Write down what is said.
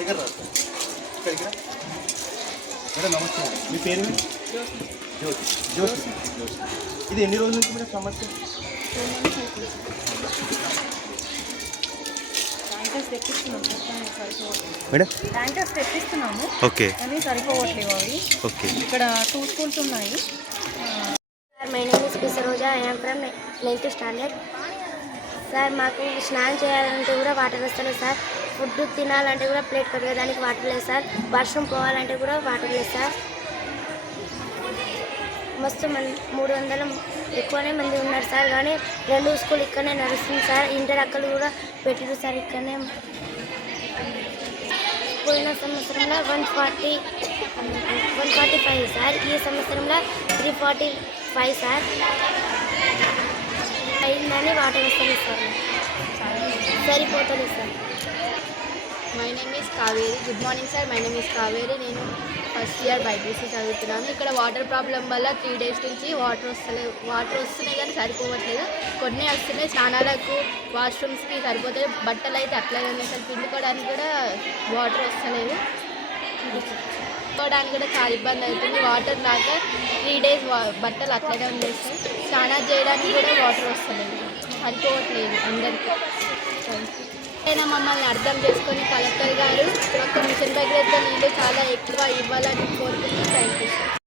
దగ్గర ఇక్కడికి మేడం నమస్తే మీ పేరు? జ్యోతి జ్యోతి జ్యోతి ఇది ఎన్ని రోజుల నుంచి మేడం సమస్య మేడం ట్యాంకర్స్ తెప్పిస్తున్నాము ఓకే కానీ సరిపోవట్లేవు అవి ఓకే ఇక్కడ టూ స్కూల్స్ ఉన్నాయి my name is P Saroja I'm from ninth standard sir మాకు స్నానం చేయాలంటే కూడా వాటర్ వస్తలేదు సార్. ఫుడ్ తినాలంటే కూడా ప్లేట్ కట్టుకోవడానికి వాటర్ లేదు సార్. వాష్రూమ్ పోవాలంటే కూడా వాటర్ లేదు సార్. మస్తు మంది మూడు వందల ఎక్కువనే మంది ఉన్నారు సార్. కానీ రెండు స్కూల్ ఇక్కడనే నడుస్తుంది సార్. ఇంటర్ అక్కలు కూడా పెట్టారు సార్ ఇక్కడనే. పోయిన సంవత్సరంలో one forty one forty five sir. ఈ సంవత్సరంలో త్రీ ఫార్టీ ఫైవ్ సార్. కానీ వాటర్ వస్తుంది సార్. సరిపోతుంది sir. My name is Kaveri good morning sir my name is Kaveri నేను ఫస్ట్ ఇయర్ బైపీసీ చదువుతున్నాను. ఇక్కడ వాటర్ ప్రాబ్లం వల్ల త్రీ డేస్ నుంచి వాటర్ వస్తలేదు వాటర్ వస్తున్నాయి కానీ సరిపోవట్లేదు. కొన్ని వస్తున్నాయి. స్నానాలకు వాష్రూమ్స్కి సరిపోతాయి. బట్టలు అయితే అట్లాగే ఉన్నాయి సార్. పిండుకోవడానికి కూడా వాటర్ వస్తలేదు. పిండుకోవడానికి కూడా చాలా ఇబ్బంది అవుతుంది. వాటర్ రాక త్రీ డేస్ బట్టలు అట్లనే ఉన్నాయి స్నానం చేయడానికి కూడా వాటర్ వస్తుంది సరిపోవట్లేదు అందరికీ. అయినా మమ్మల్ని అర్థం చేసుకొని కలెక్టర్ గారు ఒక మిషన్ దగ్గర నీళ్ళు చాలా ఎక్కువ ఇవ్వాలని కోరుకుంటున్నాను థ్యాంక్ యూ సార్